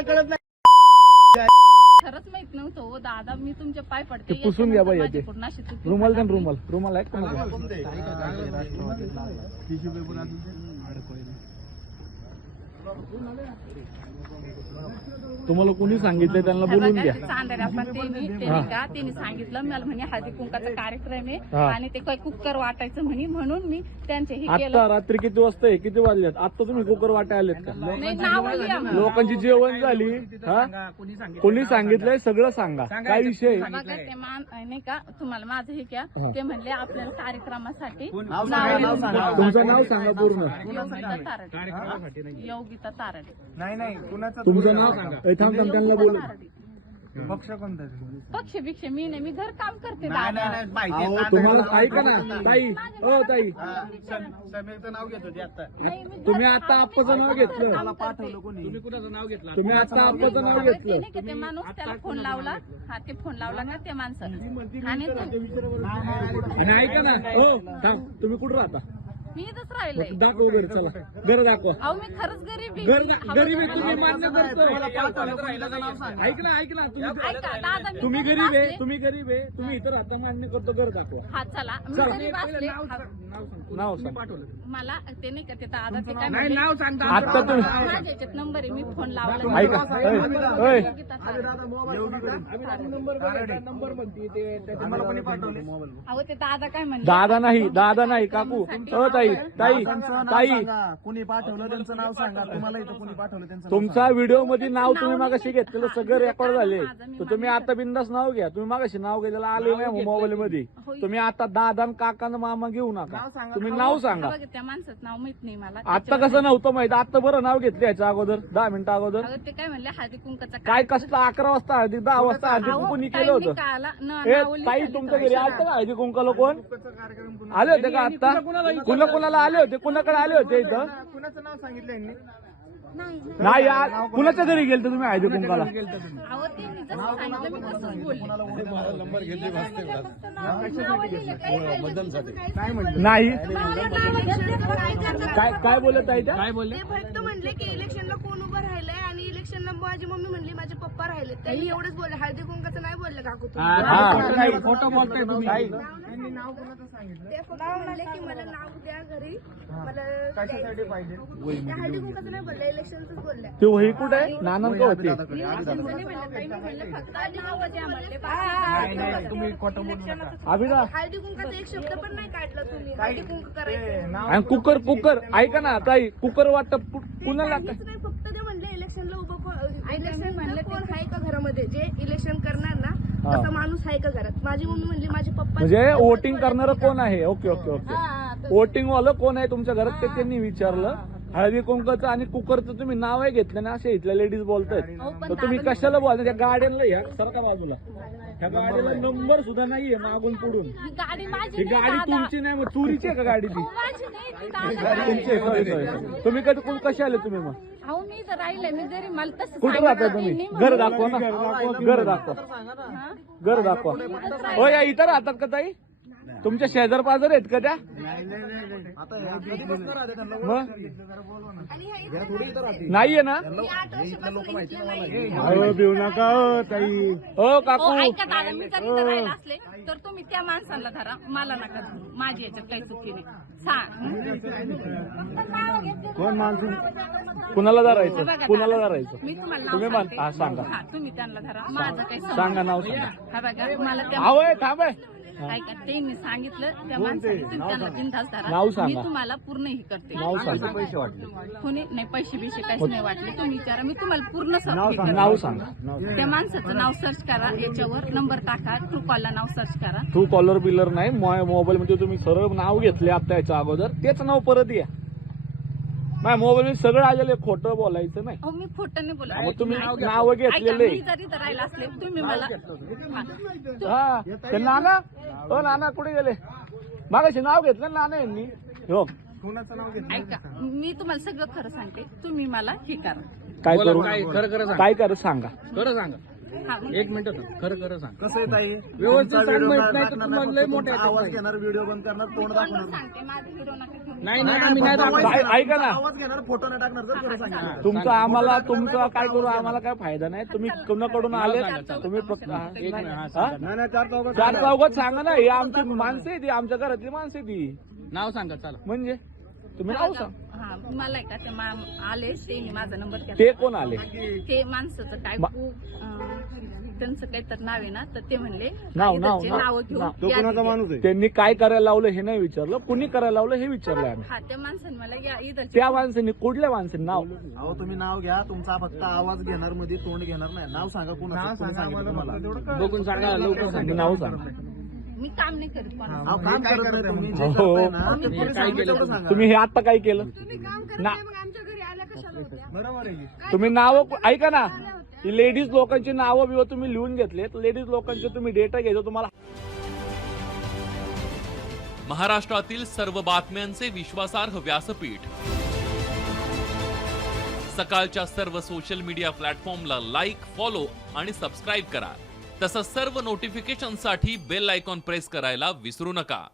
तुला कळत नाही? खरंच माहित नव्हतं हो दादा, मी तुमच्या पाय पडते. ते पुसून घ्या बाई ते रुमाल द्या, रुमाल आहे का? तुम्हाला कोणी सांगितलं त्यांना बोलून घ्या. चांदऱ्या पण त्यांनी सांगितलं मला म्हणे हळदी कुंकाचा कार्यक्रम आहे आणि ते काही कुकर वाटायचं म्हणे, म्हणून मी त्यांचे हे केलं. आता रात्री किती वाजता आहे, किती वाजल्यात? आता तुम्ही कुकर वाटाय आलेत का? नाही, नाव लिहा मग. लोकांची जेवण झाली. कोणी सांगितलंय सगळं सांगा. काय विषय? बघा ते नाही का तुम्हाला माझं हे क्या ते म्हणले आपल्याला कार्यक्रमासाठी तुमचं नाव सांगा पूर्ण. योगिता तारडे. योगिता तारडे. नाही कुणाचं तुमचं नाव सांगा. थांब त्यांना बोलू. पक्ष कोणता? पक्ष भिक्ष मी नाही, मी घर काम करते. नाही तुम्हाला ताई का ना ताई? ओ ताई, समीरचं नाव घेत होती आता. तुम्ही आता आप्पाचं नाव घेतलं. पाठवलं कोणी? तुम्ही कुणाचं नाव घेतलं? तुम्ही आता आप्पाचं नाव घेतलं. ते माणूस त्याला फोन लावला, हा ते फोन लावला ना ते माणसं आणि आणि ऐका ना, हो थांब, तुम्ही कुठं राहता? मी इथंच राहिलंय. दाखव घर, चला घर दाखवा. अहो मी खरंच गरीब गरीब आहे तुम्ही, मान्य करतो. ऐक ना तुम्ही गरीब आहे, तुम्ही गरीब आहे, तुम्ही इथं राहता, मान्य करतो. घर दाखवा. हा चला मी गरीब असले. नाव सांग. मला ते नाही का ते दादा ते काय नाही नाव सांगता. आता तुम्ही माझ्या याच्यात नंबर आहे, मी फोन लावला. ऐका, ओय, अहो ते दादा काय म्हणले, दादा नाही काकू. ताई ताई ताई, कुणी पाठवलं त्यांचं नाव सांगा. तुम्हाला इथं कुणी पाठवलं त्यांचं? तुमच्या व्हिडिओ मध्ये नाव तुम्ही मागाशी घेतलेलं सगळं रेकॉर्ड झाले. तर तुम्ही आता बिंदास नाव घ्या. तुम्ही मागाशी नाव घेतलेलं आले नाही मोबाईल मध्ये. तुम्ही आता दादा काका मामा घेऊ नका. तुम्ही नाव सांगा. त्या माणसाचं नाव माहित नाही मला. आता कसं नव्हतं माहित? आता बरं नाव घेतलं याच्या अगोदर 10 मिनिटं अगोदर. ते काय म्हणले हळदी कुंकाचा काय कसलं 11 वाजता हळदी, 10 वाजता हळदी कुंकू केलं होतं? ताई तुमच्या घरी आलं का हळदी कुंकाला? कोण आले होते का आता? कुणाला आले होते? कुणाकडे आले होते इथं? कुणाचं नाव सांगितलं यांनी? नाही यार, कुणाच्या घरी गेलते तुम्ही हळदी कुंकाला? अहो ते मी जसं सांगितलं मी तसंच बोलले. नाही काय बोलत आहे? काय बोलले? ते फक्त म्हणले की इलेक्शनला कोण उभं राहिलंय आणि इलेक्शनला माझी मम्मी म्हणली माझे पप्पा राहिले. त्यांनी एवढंच बोलले, हळदी कुंकाचं नाही बोलले काकू तुम्ही. फोटो बोलतोय तुम्ही. ते फक्त म्हणले की मला नाव द्या घरी, मला कशासाठी पाहिजे? त्या हळदी कुंकाचं नाही बोलले, इलेक्शनच बोलले. ते वही कुठे आहे? नानंद होते. फक्त नाव द्या म्हणले. तुम्ही खोटं बोलू नका. अभिना हळदी कुंकाचा एक शब्द पण नाही काढला तुम्ही. हळदी कुंक करायचं आणि कुकर ऐका ना ताई, कुकर वाटप कुणाला? काहीच नाही, फक्त ते म्हणले इलेक्शनला इलेक्शन म्हणलं कोण आहे का घरामध्ये जे इलेक्शन करणार ना, तसा माणूस आहे का घरात? माझी मम्मी म्हणली माझे पप्पा. म्हणजे वोटिंग करणारं कोण आहे? Okay okay okay. वोटिंग वालं कोण आहे तुमच्या घरात ते त्यांनी विचारलं. हळदी कुंकाचं आणि कुकरचं तुम्ही नाव आहे घेतलं ना, असे इथल्या लेडीज बोलतायत. तर तुम्ही कशाला बोलता? त्या गाड्यांना या सारखा बाजूला, त्या गाडीला नंबर सुद्धा नाहीये मागून पुढून. गाडी माझी ही गाडी तुमची नाही, मग चोरीची आहे का गाडी ती? माझी नाही, ती तुमची दादा. आहे, sorry. तुम्ही कधी कसे आले तुम्ही मग? अहो मी तर राहिले, मी जरी मला तसं कुठे राहता तुम्ही? घर दाखवा ना, घर दाखवा, घर दाखवा. हो या इथं राहतात का ताई? तुमच्या शेजार पाजार आहेत का त्या? मग नाहीये ना? भिऊ नका ताई. हो काकू, ऐका दादा, मी जर इथं राहिला असले तर तुम्ही त्या माणसाला धरा, मला नका धरू. माझी याच्यात काही चुकी नाही. कोण माणसं? कुणाला धरायचं? कुणाला धरायचं? मी तुम्हाला तुम्ही नाव हा सांगा. हा, तुम्ही त्यांना धरा. माझं काही सांगा नाव सांगा. हा बघा मला त्या आवय थांब. ऐका त्यांनी सांगितलं त्या माणसाने, तुम्ही त्यांना बिनधास्त धरा. नाव मी सांगा. तुम्हाला पूर्ण हे करते. नाव सांगा. कोणी नाही, पैसे बिशे काहीच नाही वाटले. तुम्ही विचारा, मी तुम्हाला पूर्ण नाव सांगा. त्या माणसाचं नाव सर्च करा, याच्यावर नंबर टाका, ट्रू कॉलला नाव सर्च करा. ट्रू कॉलर बिलर नाही, मोबाईल मध्ये तुम्ही सरळ नाव घेतले आता याच्या अगोदर, तेच नाव परत या. माझ्या मोबाईल मध्ये सगळं आलेलं, खोटं बोलायचं नाही. मी खोटं नाही बोलत. मग तुम्ही नाव घेतलेले. मी जरी धरायला असले तुम्ही मला हा ते नाना, हो नाना कुठे गेले? मागाशी नाव घेतलं नाना यांनी. हो कुणाचं नाव घेतलं? ऐका, मी तुम्हाला सगळं खरं सांगते, तुम्ही मला हे करा. काय करू? खरं खरं सांगा. काय करू सांगा. खरं सांगा. हा, मग एक मिनिट खरं खरं सांग. कसं आहे ताई व्यवस्थित तुमचा सांग, व्हिडिओ माहित नाही तर टाकणार तुम्हाला नाही, लय फक्त मोठे तुमचा आहेत आवाज ताई. घेणार, व्हिडिओ बंद करणार, तोंड तोंडच दाखवणार. सांगते माझं व्हिडिओ नका घेऊन. नाही नाही आम्ही नाही दाखवणार. ऐका ना आवाज घेणार, फोटो नाही टाकणार, जर खरं सांगितलं. तुमचं आम्हाला तुमचं काय करू आम्हाला काय फायदा नाही. तुम्ही कोणाकडून आले तुम्ही फक्त हा? एक मिनिट, हा, हा? सांगा. चार चौघात सांगा ना. हे आमची माणसं आहे ती, आमच्या घरातली माणसं आहे ती. नाव सांगा चला. म्हणजे तुम्ही नाव सांग. हा मला आहे का ते आले ते माझा नंबर घ्या. ते कोण आले? ते माणसाचं काय मा- त्यांचं काही तर नाव आहे ना, तर ते म्हणले नाव नाव घेऊन तो या कोणाचा तिथे. माणूस आहे? त्यांनी काय करायला लावलं हे नाही विचारलं, कुणी करायला लावलं हे विचारलं आम्ही. हा त्या माणसाने मला या इधर त्या माणसांनी कुठल्या माणसांनी नाव अहो तुम्ही नाव घ्या, तुमचा फक्त आवाज घेणार, मध्ये तोंड घेणार नाही. नाव सांगा कोणाचं, कोणी सांगितलं तुम्हाला. बघून सांगा लवकर सांगा. नाव सांग. मी काम नाही करत कोणाचं. अहो, काम करत नाही तुम्ही, जे हो. करताय ना, ते तुम्ही कोणी काय सांगितलं केलं तेवढं सांगा. तुम्ही हे आता काय केलं? तुम्ही काम करत ना- नाही, मग आमच्या घरी आल्या कशाला होत्या? बरोबर आहे. तुम्ही नाव ऐका ना, लेडीज लोकांची नावं बिवं तुम्ही लिहून घेतलेत. लेडीज लोकांचे तुम्ही डेटा घ्यायचा तुम्हाला. महाराष्ट्रातील सर्व बातम्यांचे विश्वासार्ह व्यासपीठ. सकाळच्या सर्व सोशल मीडिया प्लॅटफॉर्मला लाईक, फॉलो आणि सबस्क्राईब करा. तसंच सर्व नोटिफिकेशनसाठी बेल आयकॉन प्रेस करायला विसरू नका.